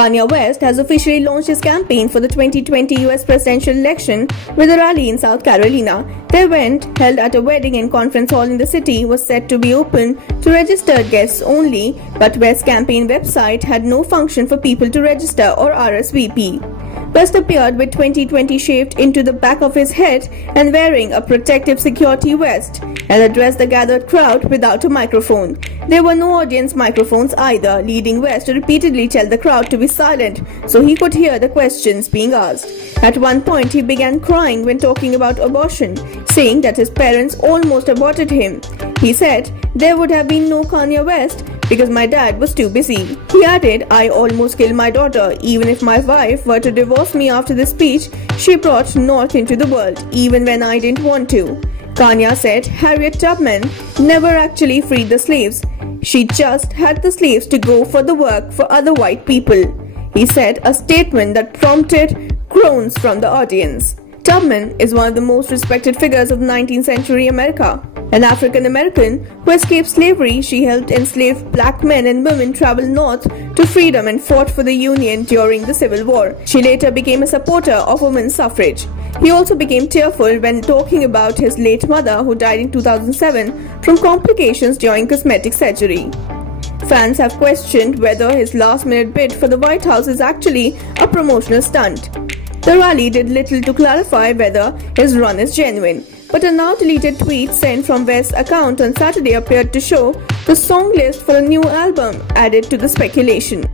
Kanye West has officially launched his campaign for the 2020 US presidential election with a rally in South Carolina. The event, held at a wedding and conference hall in the city, was said to be open to registered guests only, but West's campaign website had no function for people to register or RSVP. West appeared with 2020 shaved into the back of his head and wearing a protective security vest, and addressed the gathered crowd without a microphone. There were no audience microphones either, leading West to repeatedly tell the crowd to be silent so he could hear the questions being asked. At one point, he began crying when talking about abortion, saying that his parents almost aborted him. He said, "There would have been no Kanye West because my dad was too busy." He added, "I almost killed my daughter. Even if my wife were to divorce me after this speech, she brought North into the world, even when I didn't want to." Kanye said Harriet Tubman never actually freed the slaves. She just had the slaves to go for the work for other white people. He said, a statement that prompted groans from the audience. Tubman is one of the most respected figures of 19th century America. An African American who escaped slavery, she helped enslaved black men and women travel north to freedom and fought for the Union during the Civil War. She later became a supporter of women's suffrage. He also became tearful when talking about his late mother, who died in 2007 from complications during cosmetic surgery. Fans have questioned whether his last-minute bid for the White House is actually a promotional stunt. The rally did little to clarify whether his run is genuine, but a now-deleted tweet sent from West's account on Saturday appeared to show the song list for a new album added to the speculation.